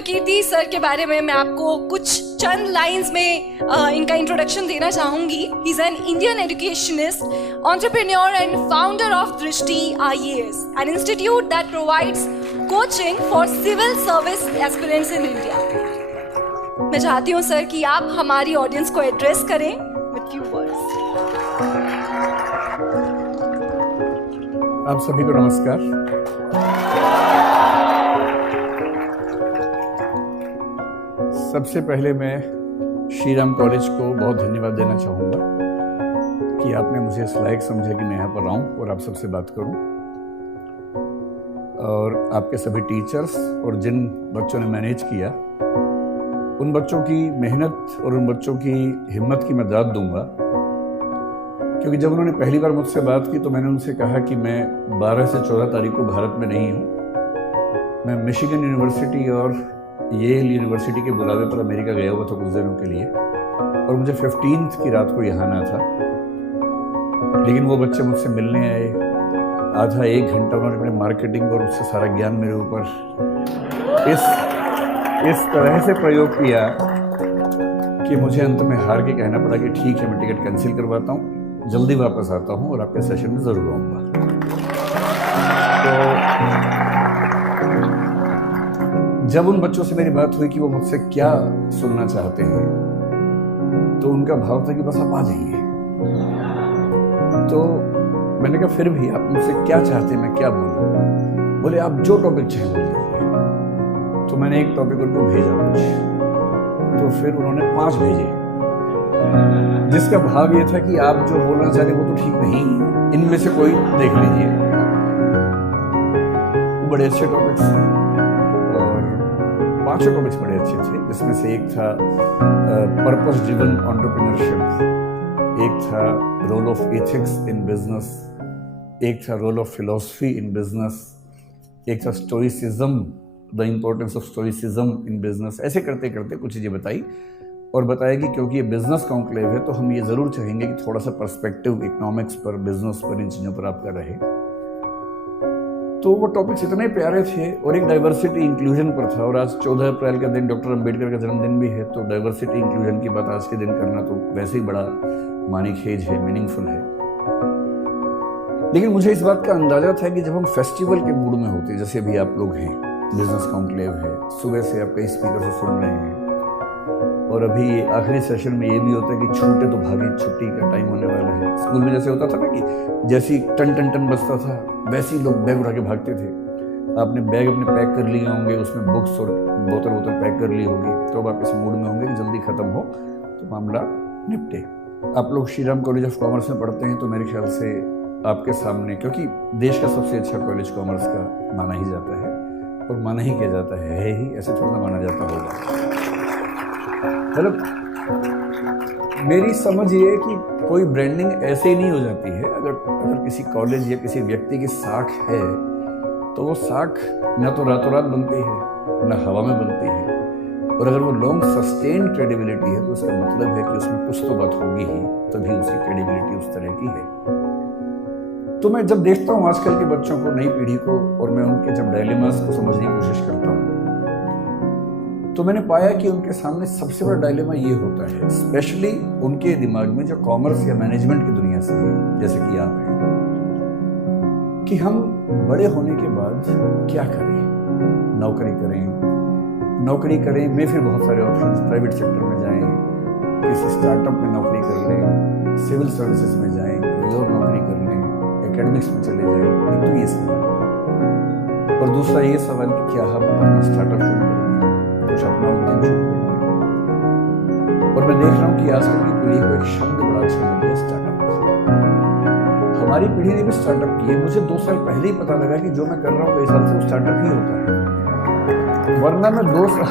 कीर्ति sir के बारे में मैं आपको कुछ चंद लाइंस में इनका इंट्रोडक्शन देना चाहूंगी। He is an Indian educationist, entrepreneur and founder of दृष्टि IAS, an institute that provides coaching for civil service aspirants in India. मैं चाहती हूँ सर कि आप हमारी ऑडियंस को एड्रेस करें with few words. आप सभी को नमस्कार। सबसे पहले मैं श्री राम कॉलेज को बहुत धन्यवाद देना चाहूँगा कि आपने मुझे इस लायक समझा कि मैं यहाँ पर आऊँ और आप सबसे बात करूँ। और आपके सभी टीचर्स और जिन बच्चों ने मैनेज किया, उन बच्चों की मेहनत और उन बच्चों की हिम्मत की मैं दाद दूंगा, क्योंकि जब उन्होंने पहली बार मुझसे बात की तो मैंने उनसे कहा कि मैं 12 से 14 तारीख को भारत में नहीं हूँ। मैं मिशिगन यूनिवर्सिटी और येल यूनिवर्सिटी के बुलावे पर अमेरिका गया हुआ था कुछ दिनों के लिए, और मुझे 15th की रात को यहाँ आना था। लेकिन वो बच्चे मुझसे मिलने आए, आधा एक घंटा उन्होंने अपने मार्केटिंग और उससे सारा ज्ञान मेरे ऊपर इस तरह से प्रयोग किया कि मुझे अंत में हार के कहना पड़ा कि ठीक है, मैं टिकट कैंसिल करवाता हूँ, जल्दी वापस आता हूँ और आपके सेशन में ज़रूर आऊँगा। तो जब उन बच्चों से मेरी बात हुई कि वो मुझसे क्या सुनना चाहते हैं, तो उनका भाव था कि बस आप आ जाइए। तो मैंने कहा फिर भी आप मुझसे क्या चाहते हैं, मैं क्या बोलूं? बोले आप जो टॉपिक चाहे बोल दीजिए। तो मैंने एक टॉपिक उनको भेजा कुछ, तो फिर उन्होंने 5 भेजे, जिसका भाव ये था कि आप जो बोलना चाहते वो तो ठीक नहीं, इनमें से कोई देख लीजिए। वो बड़े अच्छे टॉपिक्स थे और 5 टॉपिक्स बड़े अच्छे थे, जिसमें से एक था पर्पस ड्रिवन एंटरप्रेन्योरशिप, एक था role of ethics in business, एक था role of philosophy in business, एक था stoicism, the importance of stoicism in business. ऐसे करते करते कुछ चीज़ें बताई और बताया कि क्योंकि ये बिजनेस कॉन्क्लेव है तो हम ये ज़रूर चाहेंगे कि थोड़ा सा पर्सपेक्टिव इकोनॉमिक्स पर, बिजनेस पर, इन चीज़ों पर आपका रहे। तो वो टॉपिक्स इतने प्यारे थे और एक डाइवर्सिटी इंक्लूजन पर था। और आज 14 अप्रैल का दिन डॉक्टर अंबेडकर का जन्मदिन भी है, तो डाइवर्सिटी इंक्लूजन की बात आज के दिन करना तो वैसे ही बड़ा मानीखेज है, मीनिंगफुल है। लेकिन मुझे इस बात का अंदाजा था कि जब हम फेस्टिवल के मूड में होते, जैसे अभी आप लोग हैं, बिजनेस कॉन्क्लेव है, सुबह से आप कई स्पीकर से सुन रहे हैं, और अभी आखिरी सेशन में ये भी होता है कि छूटे तो भागे, छुट्टी का टाइम होने वाला है। स्कूल में जैसे होता था ना कि जैसी टन टन टन बजता था, वैसे ही लोग बैग उठा के भागते थे। आपने बैग अपने पैक कर लिए होंगे, उसमें बुक्स और बोतल पैक कर ली होगी, तो अब आप इस मूड में होंगे कि जल्दी ख़त्म हो तो मामला निपटे। आप लोग Shri Ram college of commerce में पढ़ते हैं, तो मेरे ख्याल से आपके सामने, क्योंकि देश का सबसे अच्छा कॉलेज कॉमर्स का माना ही जाता है, और माना ही किया जाता है ही, ऐसे थोड़ा ना माना जाता होगा। मतलब मेरी समझ ये है कि कोई ब्रांडिंग ऐसे ही नहीं हो जाती है। अगर किसी कॉलेज या किसी व्यक्ति की साख है, तो वो साख न तो रातों रात बनती है, न हवा में बनती है, और अगर वो लॉन्ग सस्टेन क्रेडिबिलिटी है तो उसका मतलब है कि उसमें कुछ तो बात होगी ही, तभी उसकी क्रेडिबिलिटी उस तरह की है। तो मैं जब देखता हूँ आजकल के बच्चों को, नई पीढ़ी को, और मैं उनके जब डायलेमास को समझने की कोशिश करता हूँ, तो मैंने पाया कि उनके सामने सबसे बड़ा डायलेमा ये होता है, स्पेशली उनके दिमाग में जो कॉमर्स या मैनेजमेंट की दुनिया से है, जैसे कि आप हैं, कि हम बड़े होने के बाद क्या करें, नौकरी करें में फिर बहुत सारे ऑप्शंस, प्राइवेट सेक्टर में जाएं, किसी स्टार्टअप में नौकरी कर लें, सिविल सर्विसेज में जाएं, कोई और नौकरी कर लें, एकेडमिक्स में चले जाएं। एक तो ये सवाल, और दूसरा ये सवाल कि क्या हम अपना स्टार्टअप शुरू करें, कुछ अपना उद्यम शुरू करें। और मैं देख रहा हूँ कि आजकल की पीढ़ी को एक शब्द बड़ा अच्छा लग गया, स्टार्टअप। हमारी पीढ़ी ने भी स्टार्टअप किए। मुझे 2 साल पहले ही पता लगा कि जो मैं कर रहा हूँ कई साल से वो स्टार्टअप ही होता है, वरना मैं 2 साल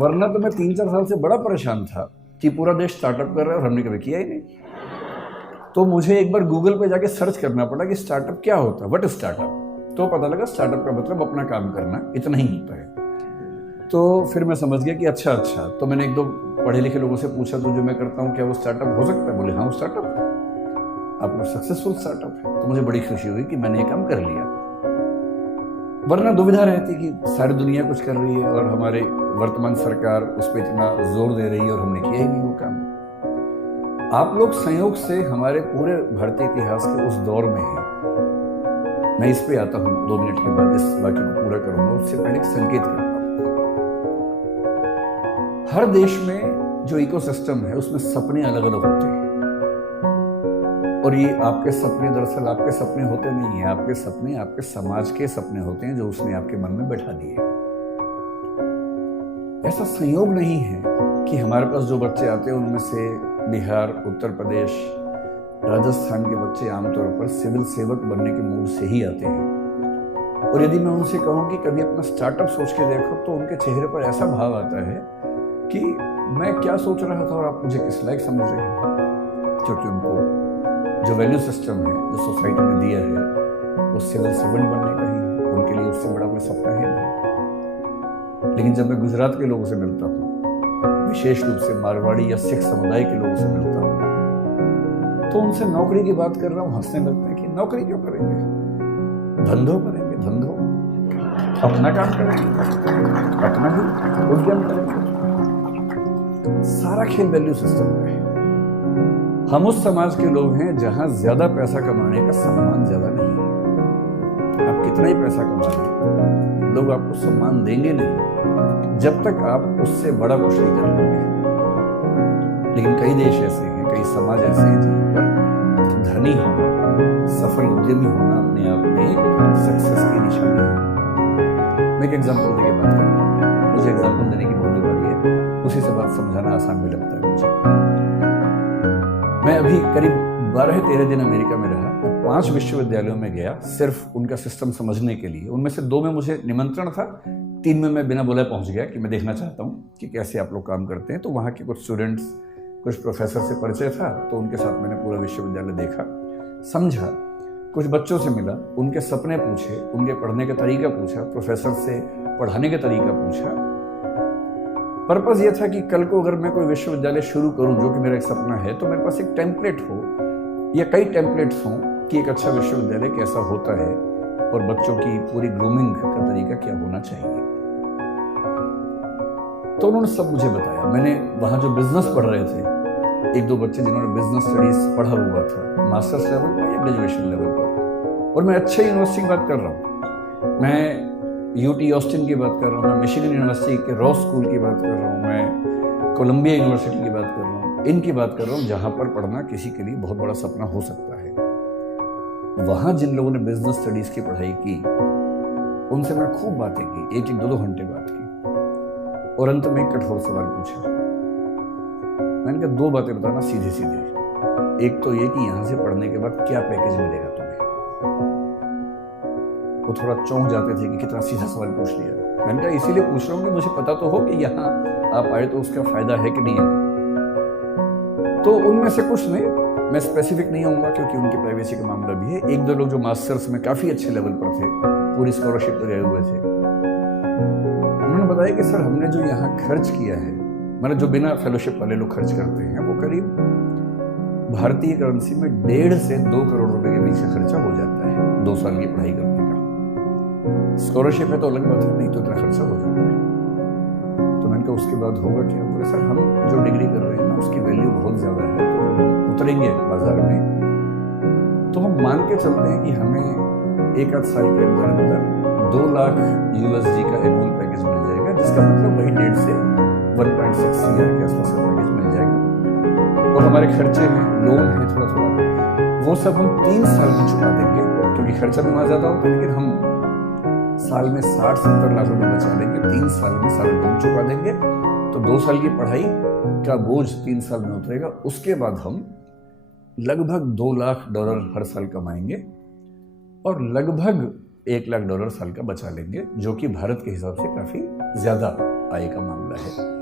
वरना तो मैं 3-4 साल से बड़ा परेशान था कि पूरा देश स्टार्टअप कर रहा है और हमने कभी किया ही नहीं। तो मुझे एक बार गूगल पे जाके सर्च करना पड़ा कि स्टार्टअप क्या होता है, व्हाट इज स्टार्टअप। तो पता लगा स्टार्टअप का मतलब अपना काम करना, इतना ही होता है। तो फिर मैं समझ गया कि अच्छा। तो मैंने 1-2 पढ़े लिखे लोगों से पूछा, तो जो मैं करता हूँ क्या वो स्टार्टअप हो सकता है? बोले हाँ, वो स्टार्टअप है, आपका सक्सेसफुल स्टार्टअप है। तो मुझे बड़ी खुशी हुई कि मैंने ये काम कर लिया। वरना दुविधा रहती कि सारी दुनिया कुछ कर रही है और हमारे वर्तमान सरकार उस पर इतना जोर दे रही है और हमने किया ही नहीं वो काम। आप लोग संयोग से हमारे पूरे भारतीय इतिहास के उस दौर में हैं। मैं इस पे आता हूं 2 मिनट के बाद, इस वाक्य को पूरा करूंगा। उससे पहले एक संकेत करता हूं। हर देश में जो इकोसिस्टम है उसमें सपने अलग अलग होते हैं, और ये आपके सपने दरअसल आपके सपने होते नहीं है। आपके सपने आपके समाज के सपने होते हैं जो उसने आपके मन में बैठा दिए। ऐसा संयोग नहीं है कि हमारे पास जो बच्चे आते हैं उनमें से बिहार, उत्तर प्रदेश, राजस्थान के बच्चे आमतौर पर सिविल सेवक बनने के मूड से ही आते हैं। और यदि मैं उनसे कहूं कि कभी अपना स्टार्टअप सोच के देखो, तो उनके चेहरे पर ऐसा भाव आता है कि मैं क्या सोच रहा था और आप मुझे किस लायक समझ रहे हैं। क्योंकि उनको जो वैल्यू सिस्टम है जो सोसाइटी ने दिया है वो सिविल सर्वेंट बनने का ही है। उनके लिए उससे बड़ा कोई सपना है नहीं। लेकिन जब मैं गुजरात के लोगों से मिलता हूँ, विशेष रूप से मारवाड़ी या सिख समुदाय के लोगों से मिलता हूँ, तो उनसे नौकरी की बात कर रहा हूँ, हंसने लगते हैं कि नौकरी क्यों करेंगे, धंधो करेंगे, धंधो अपना काम करेंगे, अपना ही उद्यम करेंगे। सारा खेल वैल्यू सिस्टम में है। हम उस समाज के लोग हैं जहां ज्यादा पैसा कमाने का सम्मान ज्यादा नहीं है। आप कितना ही पैसा कमा लें, लोग आपको सम्मान देंगे नहीं जब तक आप उससे बड़ा कुछ नहीं कर लेंगे। लेकिन कई देश ऐसे हैं, कई समाज ऐसे हैं जहां पर धनी होना, सफल उद्यमी होना अपने आप में एक सक्सेस की निशानी है। मैं एक एग्जांपल देके बात करता हूँ। मुझे एग्जांपल देने की बहुत बीमारी है, उसी से बात समझाना आसान भी लगता है मुझे। मैं अभी करीब 12-13 दिन अमेरिका में रहा। मैं 5 विश्वविद्यालयों में गया सिर्फ उनका सिस्टम समझने के लिए। उनमें से 2 में मुझे निमंत्रण था, 3 में मैं बिना बुलाए पहुंच गया कि मैं देखना चाहता हूँ कि कैसे आप लोग काम करते हैं। तो वहाँ के कुछ स्टूडेंट्स, कुछ प्रोफेसर से परिचय था, तो उनके साथ मैंने पूरा विश्वविद्यालय देखा, समझा, कुछ बच्चों से मिला, उनके सपने पूछे, उनके पढ़ने का तरीका पूछा, प्रोफेसर से पढ़ाने का तरीका पूछा। पर्पस ये था कि कल को अगर मैं कोई विश्वविद्यालय शुरू करूं, जो कि मेरा एक सपना है, तो मेरे पास एक टेम्पलेट हो या कई टेम्पलेट्स हों कि एक अच्छा विश्वविद्यालय कैसा होता है और बच्चों की पूरी ग्रूमिंग का तरीका क्या होना चाहिए। तो उन्होंने सब मुझे बताया। मैंने वहाँ जो बिजनेस पढ़ रहे थे, 1-2 बच्चे जिन्होंने बिजनेस स्टडीज पढ़ा हुआ था मास्टर्स लेवल पर या ग्रेजुएशन लेवल पर, और मैं अच्छे यूनिवर्सिटी की बात कर रहा हूँ, मैं यूटी ऑस्टिन की बात कर रहा हूँ, मैं मिशिगन यूनिवर्सिटी के रॉस स्कूल की बात कर रहा हूँ, मैं कोलंबिया यूनिवर्सिटी की बात कर रहा हूँ, इनकी बात कर रहा हूँ जहाँ पर पढ़ना किसी के लिए बहुत बड़ा सपना हो सकता है। वहाँ जिन लोगों ने बिजनेस स्टडीज की पढ़ाई की, उनसे मैं खूब बातें की, 1-2 घंटे बात की, और अंत में एक कठोर सवाल पूछा। मैंने कहा 2 बातें बताना सीधे सीधे। एक तो ये कि यहाँ से पढ़ने के बाद क्या पैकेज मिलेगा तुम्हें। वो थोड़ा चौंक जाते थे कि कितना सीधा सवाल पूछ लिया। मैंने कहा इसीलिए पूछ रहा हूँ कि मुझे पता तो हो कि यहाँ आप आए तो उसका फायदा है कि नहीं है। तो उनमें से कुछ ने, मैं स्पेसिफिक नहीं होऊंगा क्योंकि उनकी प्राइवेसी का मामला भी है, 1-2 लोग जो मास्टर्स में काफ़ी अच्छे लेवल पर थे, पूरी स्कॉलरशिप पर गए हुए थे, उन्होंने बताया कि सर हमने जो यहाँ खर्च किया है, मतलब जो बिना फेलोशिप वाले लोग खर्च करते हैं, वो करीब भारतीय करेंसी में 1.5 से 2 करोड़ रुपए के बीच का खर्चा हो जाता है 2 साल की पढ़ाई करने का। स्कॉलरशिप है तो अलग बात है, नहीं तो इतना खर्चा हो जाता है। तो मैंने कहा उसके बाद होगा क्या? बोले सर हम जो डिग्री कर रहे हैं ना उसकी वैल्यू बहुत ज़्यादा है, तो जब हम उतरेंगे बाजार में तो हम मान के चलते हैं कि हमें 1-8 साल के अंदर अंदर 2 लाख USD का एनुअल पैकेज मिल जाएगा, जिसका मतलब वही 1.5 से 1.6 CR के आसपास का पैकेज मिल जाएगा। और हमारे खर्चे हैं, लोन है थोड़ा थोड़ा, वो सब हम 3 साल में चुका देंगे, क्योंकि खर्चा भी वहाँ ज़्यादा होता है, लेकिन हम साल में 60-70 लाख रुपए बचा लेंगे, 3 साल में सारा लोन चुका देंगे, तो 2 साल की पढ़ाई का बोझ 3 साल में उतरेगा। उसके बाद हम लगभग $2 लाख हर साल कमाएंगे और लगभग $1 लाख साल का बचा लेंगे, जो कि भारत के हिसाब से काफी ज्यादा आय का मामला है।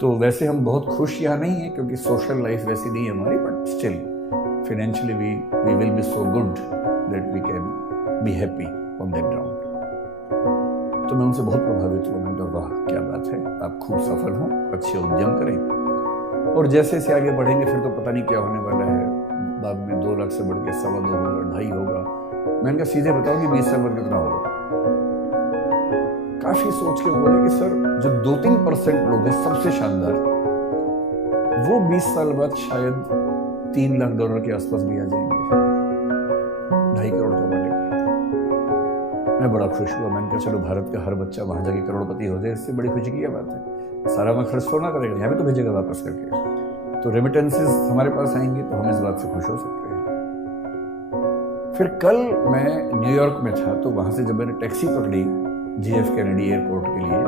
तो वैसे हम बहुत खुश यहाँ नहीं है क्योंकि सोशल लाइफ वैसी नहीं है हमारी, but still financially we will be so good that we can be happy on that ground. तो मैं उनसे बहुत प्रभावित हुआ। मैंने कहा वाह क्या बात है, आप खूब सफल हों, अच्छे उद्यम करें, और जैसे जैसे आगे बढ़ेंगे फिर तो पता नहीं क्या होने वाला है, बाद में 2 लाख से बढ़ के 2.25 होगा, 2.5 होगा। मैंने कहा सीधे बताओ कि 20 साल बाद कितना होगा। काफी सोच के बोले कि सर जो 2-3% लोग हैं सबसे शानदार, वो 20 साल बाद शायद $3 लाख के आसपास भी आ जाएंगे, 2.5 करोड़ का मालिक। मैं बड़ा खुश हुआ। मैंने कहा चलो भारत का हर बच्चा वहां जाके करोड़पति हो जाए, इससे बड़ी खुशी की क्या बात है। सारा वहाँ खर्च थोड़ा करेगा, यहाँ भी तो भेजेगा वापस करके। तो रेमिटेंसेस हमारे पास आएंगी तो हम इस बात से खुश हो सकते हैं। फिर कल मैं न्यूयॉर्क में था, तो वहां से जब मैंने टैक्सी पकड़ी JF कैनेडी एयरपोर्ट के लिए,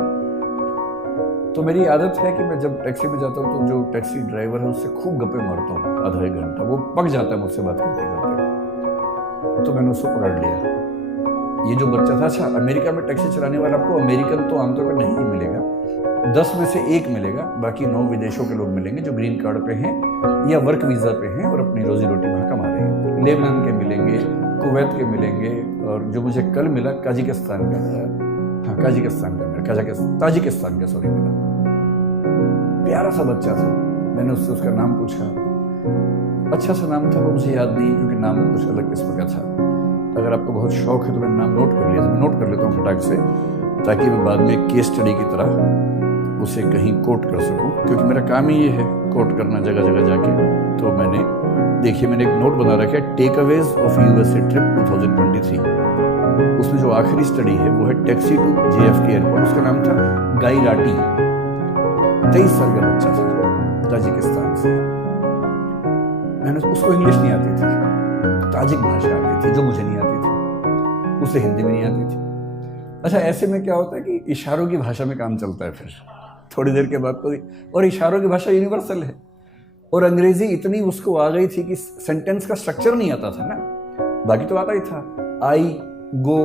तो मेरी आदत है कि मैं जब टैक्सी में जाता हूँ तो जो टैक्सी ड्राइवर है उससे खूब गप्पे मारता हूँ आधा 1 घंटा। वो पक जाता है मुझसे बात करते करते। तो मैंने उसको पकड़ लिया। ये जो बच्चा था, अच्छा अमेरिका में टैक्सी चलाने वाला आपको अमेरिकन तो आमतौर पर नहीं मिलेगा, 10 में से 1 मिलेगा, बाकी 9 विदेशों के लोग मिलेंगे जो ग्रीन कार्ड पे हैं या वर्क वीज़ा पे हैं और अपनी रोजी रोटी वहाँ कमा रहे हैं। लेबनान के मिलेंगे, कुवैत के मिलेंगे, और जो मुझे कल मिला काजिकिस्तान का मिला, हाँ काजिकिस्तान का मिला, ताजिकिस्तान का सॉरी मिला। प्यारा सा बच्चा था। मैंने उससे उसका नाम पूछा, अच्छा सा नाम था, वो मुझे याद नहीं क्योंकि नाम कुछ अलग किस्म का था। अगर आपको बहुत शौक है तो मैंने नाम नोट कर लिया, मैं नोट कर लेता हूँ फटाक से, ताकि मैं बाद में केस स्टडी की तरह उसे कहीं कोट कर सकूं, क्योंकि मेरा काम ही ये है कोट करना जगह जगह जाके। तो मैंने देखिए, मैंने एक नोट बना रखा है, टेकअवेज ऑफ USA ट्रिप 2023। उसमें जो आखिरी स्टडी है वो है टैक्सी टू JFK एयरपोर्ट। उसका नाम था गाई राटी, 23 साल का बच्चा था, ताजिकिस्तान से। मैंने उसको इंग्लिश नहीं आती थी, ताजिक भाषा आती थी जो मुझे नहीं आती थी, उसे हिंदी में नहीं आती थी। अच्छा, ऐसे में क्या होता है कि इशारों की भाषा में काम चलता है फिर थोड़ी देर के बाद तो। और इशारों की भाषा यूनिवर्सल है, और अंग्रेजी इतनी उसको आ गई थी कि सेंटेंस का स्ट्रक्चर नहीं आता था ना, बाकी तो आता ही था, आई गो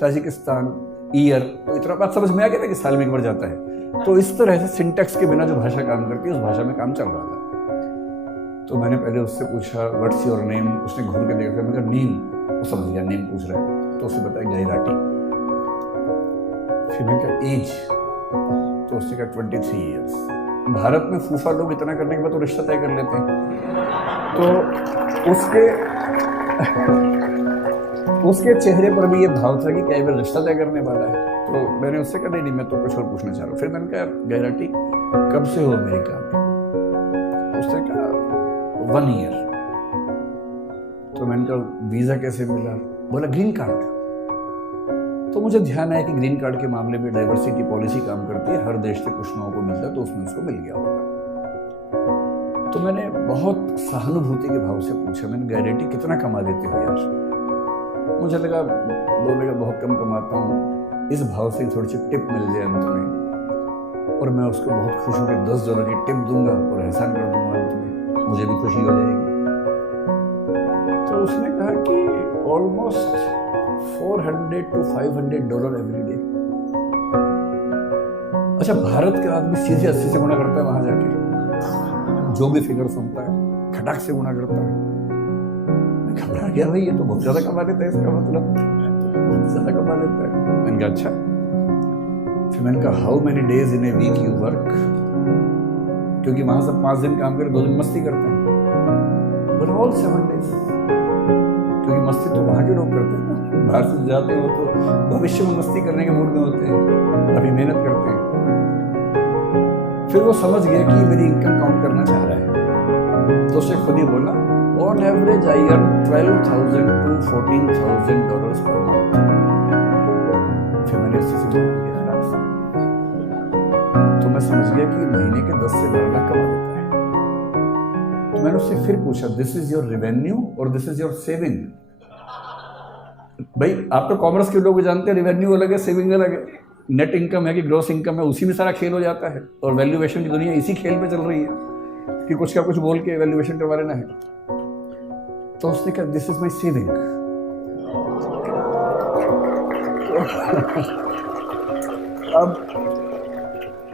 ताजिकिस्तान ईयर, तो इतना बात समझ में आ गया था कि साल में 1 बार जाता है। तो इस तरह से सिंटेक्स के बिना जो भाषा काम करती है उस भाषा में काम चल रहा था। तो मैंने पहले उससे पूछा व्हाट्स योर नेम, उसने घूर के देखा, मैंने कहा नेम, वो समझ गया नेम पूछ रहा है, तो उसने बताया गाई राटी। फिर मैंने कहा एज, तो उसने कहा 23 ईयर्स। भारत में फूफा लोग इतना करने के बाद तो रिश्ता तय कर लेते हैं, तो उसके चेहरे पर भी ये भाव था कि क्या ये रिश्ता तय करने वाला है। तो मैंने उससे कहा नहीं मैं तो कुछ और पूछना चाह रहा हूँ। फिर मैंने कहा गाई राटी कब से हो अमेरिका में? उसने कहा 1 ईयर। तो मैंने कहा वीजा कैसे मिला? बोला ग्रीन कार्ड। तो मुझे ध्यान आया कि ग्रीन कार्ड के मामले में डाइवर्सिटी पॉलिसी काम करती है, हर देश से कुछ लोगों को मिलता है, तो उसमें उसको मिल गया होगा। तो मैंने बहुत सहानुभूति के भाव से पूछा, मैंने गाई राटी कितना कमा देते हो यार? मुझे लगा बोलेगा बहुत कम कमाता हूँ, इस भाव से थोड़ी सी टिप मिल जाए अंत में, और मैं उसको बहुत खुश होकर $10 की टिप दूंगा और एहसान कर दूंगा अंत में, मुझे भी खुशी हो जाएगी। तो उसने कहा कि ऑलमोस्ट $400 to $500 एवरी डे। अच्छा, भारत का आदमी सीधे 80 से गुणा करता है, वहां जाके जो भी फिगर सुनता है खटाक से गुणा करता है। मैं घबरा गया, भाई ये तो बहुत ज्यादा कमा लेता है, इसका मतलब बहुत ज्यादा कमा लेता है। मैंने कहा अच्छा। फिर मैंने कहा how many days in a week you work, क्योंकि वहां सब 5 दिन काम करके 2 दिन मस्ती करते हैं। बट ऑल 7 डेज, क्योंकि मस्ती तो वहां के लोग करते हैं ना, बाहर से जाते हो तो भविष्य में मस्ती करने के मूड में होते हैं, अभी मेहनत करते हैं। फिर वो समझ गया कि मेरी इनकम काउंट करना चाह रहा है, तो उसने खुद ही बोला on average I earn $12,000 to $14,000 per month. फिर मैंने इससे सिद्ध किया, तो मैं समझ गया कि महीने के 10 से 12 लाख कमा देता है। तो मैंने उससे फिर पूछा दिस इज योर रेवेन्यू और दिस इज योर सेविंग? भाई आप तो कॉमर्स के लोग जानते हैं, रेवेन्यू अलग है, सेविंग अलग है। नेट इनकम है कि ग्रॉस इनकम है, उसी में सारा खेल हो जाता है, और वैल्यूएशन की दुनिया इसी खेल पे चल रही है कि कुछ का कुछ बोल के वैल्यूएशन करवा लेना है। तो उसने कहा दिस इज माई सेविंग।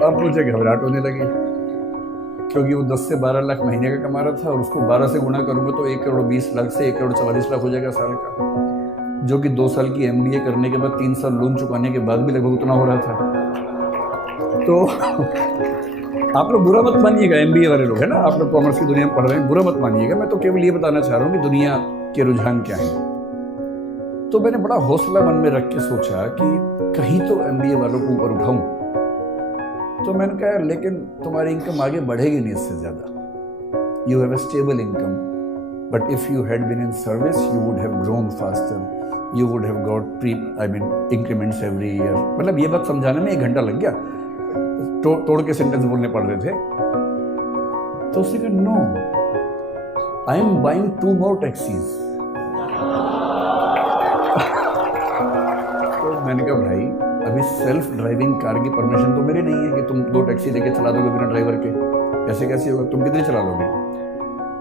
अब मुझे घबराहट होने लगी, क्योंकि वो 10 से 12 लाख महीने का कमा रहा था, और उसको 12 से गुणा करूंगा तो 1,20,00,000 से 1,40,00,000 हो जाएगा साल का, जो कि 2 साल की MBA करने के बाद 3 साल लोन चुकाने के बाद भी लगभग उतना हो रहा था। तो आप लोग बुरा मत मानिएगा, MBA वाले लोग है ना, आप लोग कॉमर्स की दुनिया में पढ़ रहे हैं, बुरा मत मानिएगा। मैं तो केवल ये बताना चाह रहा हूँ कि दुनिया के रुझान क्या है। तो मैंने बड़ा हौसला मन में रख के सोचा कि कहीं तो MBA वालों को ऊपर उठाऊं। तो मैंने कहा लेकिन तुम्हारी इनकम आगे बढ़ेगी नहीं इससे ज्यादा। You have a stable income, but if you had been in service you would have grown faster, you would have got increments every year. मतलब ये बात समझाने में 1 घंटा लग गया, तोड़ के सेंटेंस बोलने पड़ रहे थे। तो उसने कहा no, I am buying 2 more taxis. तो मैंने कहा भाई अभी सेल्फ ड्राइविंग कार की परमिशन तो मेरी नहीं है कि तुम 2 टैक्सी लेके चला दोगे बिना ड्राइवर के, ऐसे कैसे होगा, तुम कितनी चला लोगे?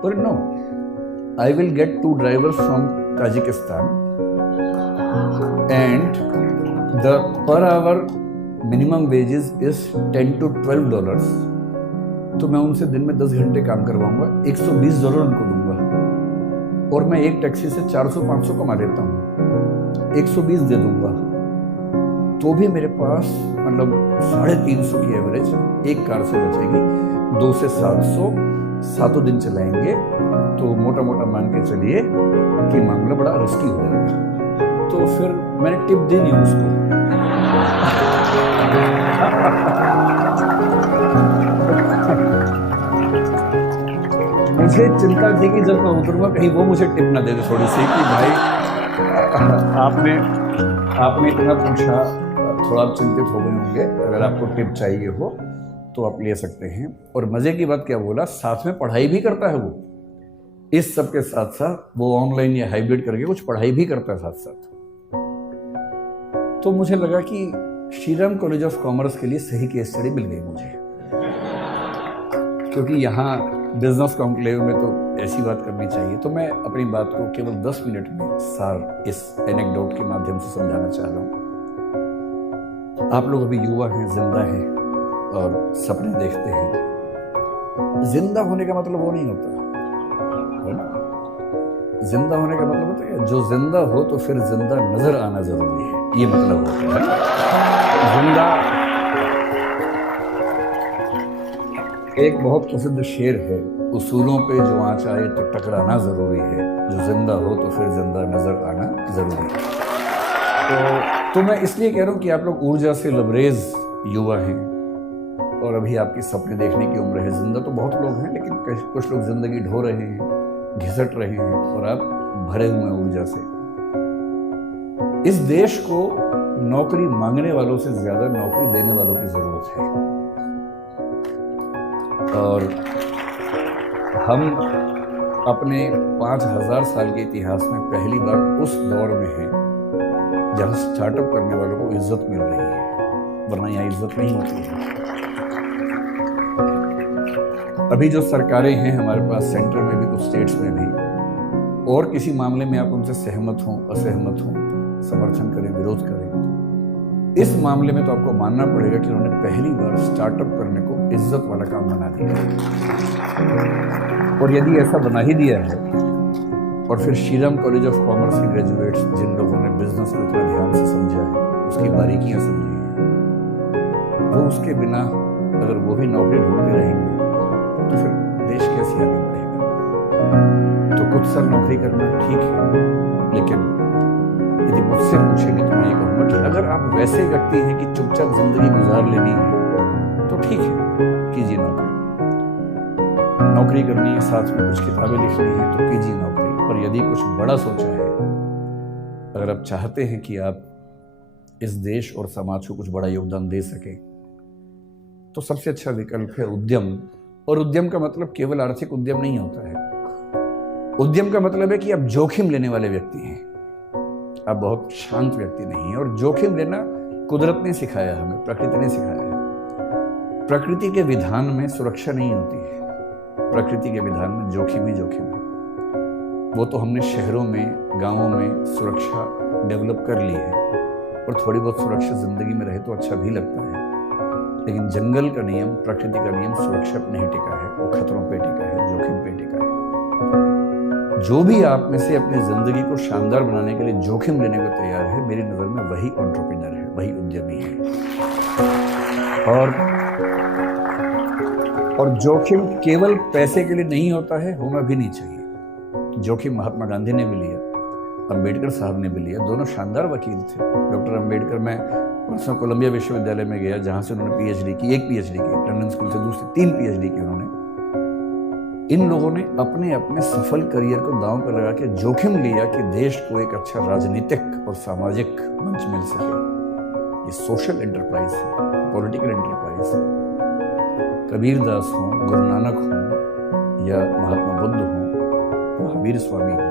पर no, I will get 2 drivers from Tajikistan and the per hour minimum wages is $10 to $12। तो मैं उनसे दिन में 10 घंटे काम करवाऊंगा, $120 उनको दूंगा, और मैं एक टैक्सी से 400-500 कमा लेता हूँ, 120 दे दूंगा, तो भी मेरे पास मतलब 350 की एवरेज एक कार से बचेगी। 2 से 700 7 दिन चलाएंगे, तो मोटा मोटा मान के चलिए कि मामला बड़ा रिस्की हो जाएगा। तो फिर मैंने टिप दी नहीं उसको। मुझे चिंता थी कि जब मैं उतरूंगा कहीं वो मुझे टिप ना दे दे थोड़ी सी कि भाई आपने इतना पूछा, थोड़ा आप चिंतित हो गए होंगे, अगर आपको टिप चाहिए हो तो आप ले सकते हैं। और मजे की बात क्या बोला, साथ में पढ़ाई भी करता है वो, इस सब के साथ साथ वो ऑनलाइन या हाइब्रिड करके कुछ पढ़ाई भी करता है साथ साथ। तो मुझे लगा कि श्रीराम कॉलेज ऑफ कॉमर्स के लिए सही केस स्टडी मिल गई मुझे, क्योंकि यहाँ बिजनेस कॉन्क्लेव में तो ऐसी बात करनी चाहिए। तो मैं अपनी बात को केवल 10 मिनट में सार इस एनेक्डोट के माध्यम से समझाना चाह रहा हूँ। आप लोग अभी युवा हैं, जिंदा हैं और सपने देखते हैं। जिंदा होने का मतलब वो नहीं होता है ना, जिंदा होने का मतलब होता है जो जिंदा हो तो फिर जिंदा नजर आना जरूरी है, ये मतलब होता है जिंदा। एक बहुत प्रसिद्ध शेर है, उसूलों पे जो आँच आए तो टकराना जरूरी है, जो जिंदा हो तो फिर जिंदा नजर आना जरूरी है। तो मैं इसलिए कह रहा हूँ कि आप लोग ऊर्जा से लबरेज युवा हैं और अभी आपकी सपने देखने की उम्र है। जिंदा तो बहुत लोग हैं, लेकिन कुछ लोग जिंदगी ढो रहे हैं, घिसट रहे हैं, और आप भरे हुए हैं ऊर्जा से। इस देश को नौकरी मांगने वालों से ज्यादा नौकरी देने वालों की जरूरत है, और हम अपने 5000 साल के इतिहास में पहली बार उस दौर में हैं जहां स्टार्टअप करने वालों को इज्जत मिल रही है, वरना यहाँ इज्जत नहीं होती है। अभी जो सरकारें हैं हमारे पास, सेंटर में भी कुछ स्टेट्स में भी, और किसी मामले में आप उनसे सहमत हों असहमत हों, समर्थन करें विरोध करें, इस मामले में तो आपको मानना पड़ेगा कि उन्होंने पहली बार स्टार्टअप करने को इज्जत वाला काम बना दिया। और यदि ऐसा बना ही दिया है, और फिर श्रीराम कॉलेज ऑफ कॉमर्स के ग्रेजुएट्स जिन लोगों ने बिजनेस को इतना ध्यान से समझा है, उसकी बारीकियां समझी हैं, वो उसके बिना अगर वो भी नौकरी ढूंढते रहेंगे तो फिर देश कैसे आगे बढ़ेगा। तो कुछ साल नौकरी करना ठीक है, लेकिन यदि मुझसे पूछेंगे तो मैं ये कहूँगा कि अगर आप वैसे व्यक्ति हैं कि चुपचाप जिंदगी गुजार लेनी है तो ठीक है, कीजिए नौकरी करनी है, साथ में कुछ किताबें लिखनी है तो कीजिए नौकरी। पर यदि कुछ बड़ा सोचा है, अगर आप चाहते हैं कि आप इस देश और समाज को कुछ बड़ा योगदान दे सके, तो सबसे अच्छा विकल्प है उद्यम। और उद्यम का मतलब केवल आर्थिक उद्यम नहीं होता है। उद्यम का मतलब है कि आप जोखिम लेने वाले व्यक्ति हैं, आप बहुत शांत व्यक्ति नहीं हैं। और जोखिम लेना कुदरत ने सिखाया हमें, प्रकृति ने सिखाया है। प्रकृति के विधान में सुरक्षा नहीं होती है, प्रकृति के विधान में जोखिम ही जोखिम है। वो तो हमने शहरों में, गांवों में सुरक्षा डेवलप कर ली है, और थोड़ी बहुत सुरक्षा जिंदगी में रहे तो अच्छा भी लगता है। लेकिन जंगल का नियम, प्रकृति का नियम सुरक्षा पे नहीं टिका है, वो खतरों पे टिका है, जोखिम पे टिका है। जो भी आप में से अपनी जिंदगी को शानदार बनाने के लिए जोखिम लेने को तैयार है, मेरी नजर में वही एंटरप्रेन्योर है, वही उद्यमी है। और जोखिम केवल पैसे के लिए नहीं होता है, होना भी नहीं चाहिए। जोखिम महात्मा गांधी ने भी लिया, अंबेडकर साहब ने भी लिया। दोनों शानदार वकील थे। डॉक्टर अंबेडकर, मैं परसों कोलंबिया विश्वविद्यालय में गया जहाँ से उन्होंने पीएचडी की, एक पीएचडी की, लंदन स्कूल से दूसरी 3 पीएचडी की उन्होंने। इन लोगों ने अपने अपने सफल करियर को दांव पर लगा के जोखिम लिया कि देश को एक अच्छा राजनीतिक और सामाजिक मंच मिल सके। ये सोशल एंटरप्राइज है, पॉलिटिकल एंटरप्राइज है। कबीर दास हों, गुरु नानक हों, या महात्मा बुद्ध हों, महावीर स्वामी हों,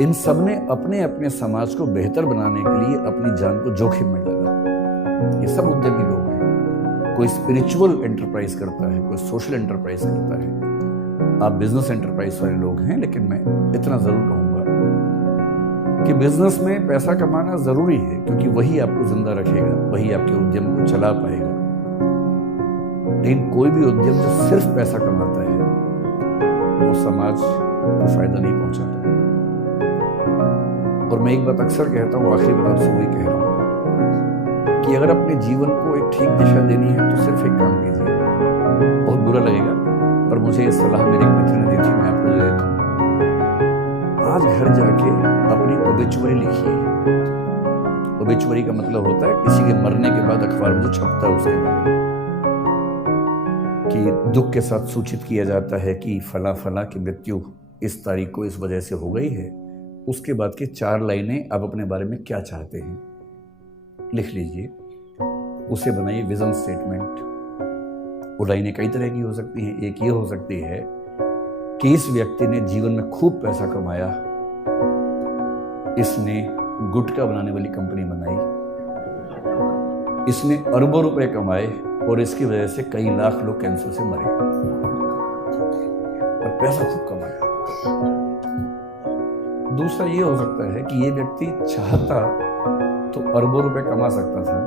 इन सब ने अपने अपने समाज को बेहतर बनाने के लिए अपनी जान को जोखिम में डाला। ये सब उद्यमी लोग हैं। कोई स्पिरिचुअल एंटरप्राइज करता है, कोई सोशल एंटरप्राइज करता है। आप बिजनेस एंटरप्राइज वाले लोग हैं, लेकिन मैं इतना जरूर कहूंगा कि बिजनेस में पैसा कमाना जरूरी है, क्योंकि वही आपको जिंदा रखेगा, वही आपके उद्यम को चला पाएगा। लेकिन कोई भी उद्यम जो सिर्फ पैसा कमाता है, वो समाज को फायदा नहीं पहुंचाता है। और मैं एक बात अक्सर कहता हूँ, आखिरी बात आपसे वही कह रहा हूँ कि अगर अपने जीवन को एक ठीक दिशा देनी है तो सिर्फ एक काम कीजिए। बहुत बुरा लगेगा, पर मुझे ये सलाह मेरे एक मित्र ने दी थी, मैं आपको देता हूँ। आज घर जाके अपनी ओबिचुअरी लिखिए। ओबिचुअरी का मतलब होता है किसी के मरने के बाद अखबार में जो छपता है उसके बाद, कि दुख के साथ सूचित किया जाता है कि फला फला की मृत्यु इस तारीख को इस वजह से हो गई है। उसके बाद की 4 लाइनें आप अपने बारे में क्या चाहते हैं लिख लीजिए, उसे बनाइए विजन स्टेटमेंट। वो लाइनें कई तरह की हो सकती हैं। एक ये हो सकती है कि इस व्यक्ति ने जीवन में खूब पैसा कमाया, इसने गुटखा बनाने वाली कंपनी बनाई, इसने अरबों रुपए कमाए और इसकी वजह से कई लाख लोग कैंसर से मरे और पैसा खूब कमाया। दूसरा ये हो सकता है कि ये व्यक्ति चाहता तो अरबों रुपए कमा सकता था,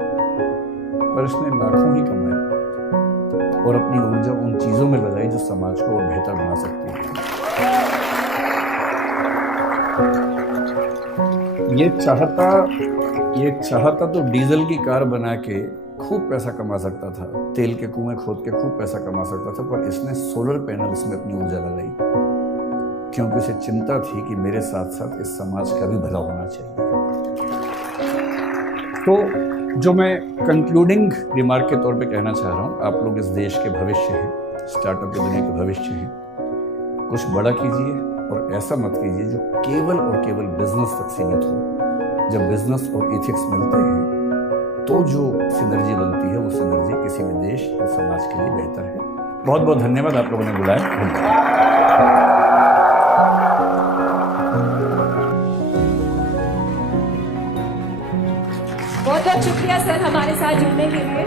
पर इसने लाखों ही कमाए और अपनी ऊर्जा उन चीजों में लगाई जो समाज को और बेहतर बना सकती है। ये चाहता तो डीजल की कार बना के खूब पैसा कमा सकता था, तेल के कुएं खोद के खूब पैसा कमा सकता था, पर इसने सोलर पैनल्स में अपनी ऊर्जा लगाई, क्योंकि उसे चिंता थी कि मेरे साथ साथ इस समाज का भी भला होना चाहिए। तो जो मैं कंक्लूडिंग रिमार्क के तौर पे कहना चाह रहा हूँ, आप लोग इस देश के भविष्य हैं, स्टार्टअप की दुनिया के भविष्य हैं। कुछ बड़ा कीजिए और ऐसा मत कीजिए जो केवल और केवल बिजनेस तक सीमित हो। जब बिजनेस और एथिक्स मिलते हैं तो जो सिनर्जी बनती है, वो सिनर्जी किसी भी देश और समाज के लिए बेहतर है। बहुत बहुत धन्यवाद, आप लोगों ने बुलाया। बहुत बहुत शुक्रिया सर हमारे साथ जुड़ने के लिए।